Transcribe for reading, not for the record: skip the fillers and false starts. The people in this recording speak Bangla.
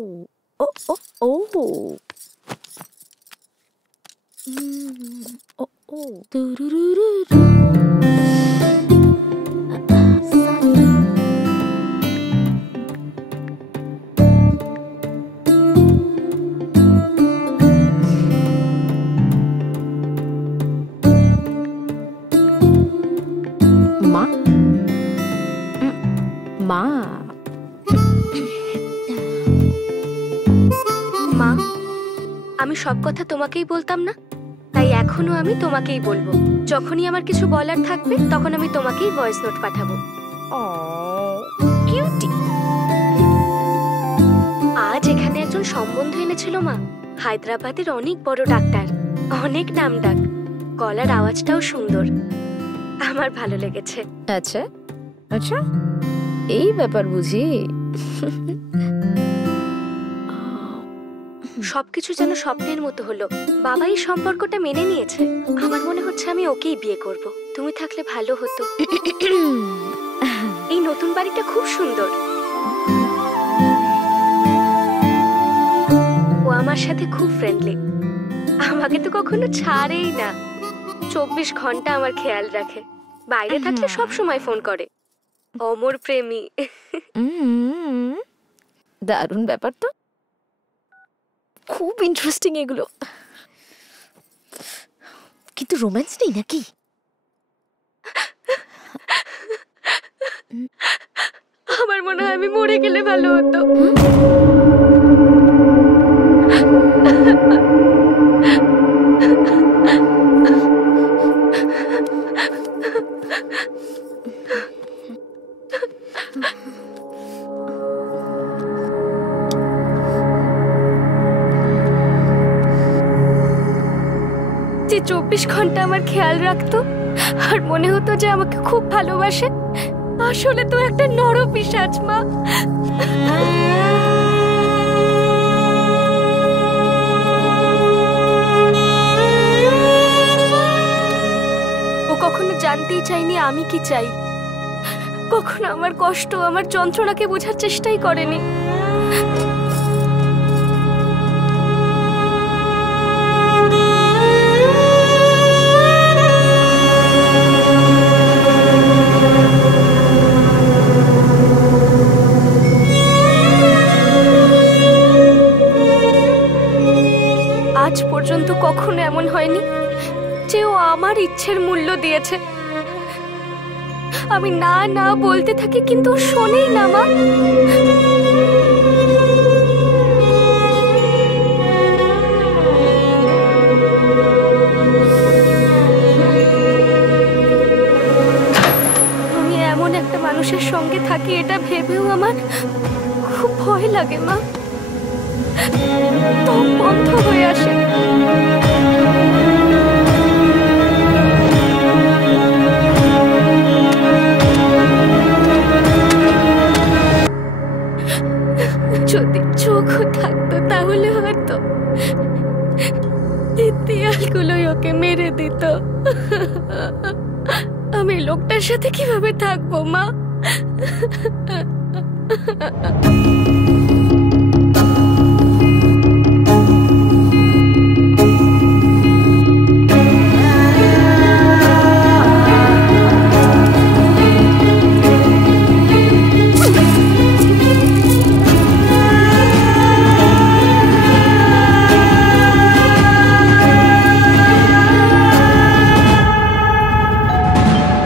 Oh, oh, oh. Oh, oh. মা মা মা, আমি সব কথা তোমাকেই বলতাম না, তাই এখনো আমি তোমাকেই বলবো। যখনই আমার কিছু বলার থাকবে তখন আমি তোমাকেই ভয়েস নোট পাঠাবো। কিউটি। আজ এখানে একজন সম্বন্ধ এনেছিল মা, হায়দ্রাবাদের অনেক বড় ডাক্তার, অনেক নামডাক, গলার আওয়াজটাও সুন্দর। আমার ভালো লেগেছে। আচ্ছা আচ্ছা, এই ব্যাপার বুঝি। সবকিছু যেন স্বপ্নের মতো হলো। বাবা এই সম্পর্কটা মেনে নিয়েছে। আমার মনে হচ্ছে আমি ওকেই বিয়ে করব। তুমি থাকলে ভালো হতো। এই নতুন বাড়িটা খুব সুন্দর। ও আমার সাথে খুব ফ্রেন্ডলি। আমাকে তো কখনো ছাড়েই না। 24 ঘন্টা আমার খেয়াল রাখে। বাইরে থাকলে সব সময় ফোন করে। অমর প্রেমী। দারুণ ব্যাপার তো, খুব ইন্টারেস্টিং এগুলো। কিন্তু রোম্যান্স নেই নাকি? আমার মনে হয় আমি মরে গেলে ভালো হতো। যে 24 ঘন্টা আমার খেয়াল রাখতো আর মনে হতো যে আমাকে খুব ভালোবাসে, আসলে তো একটা নরপিশাচ মা। ও কখনো জানতেই চাইনি আমি কি চাই, কখনো আমার কষ্ট, আমার যন্ত্রণাকে বোঝার চেষ্টাই করেনি। আজ পর্যন্ত কখনো এমন হয়নি যে ও আমার ইচ্ছের মূল্য দিয়েছে। আমি না না বলতে থাকি কিন্তু ও শোনেই না মা। আমি এমন একটা মানুষের সঙ্গে থাকি এটা ভেবেও আমার খুব ভয় লাগে মা। দম বন্ধ হয়ে আসে। যদি চোখও থাকতো তাহলে হয়তো দেয়ালগুলোই ওকে মেরে দিত। আমি লোকটার সাথে কিভাবে থাকবো মা?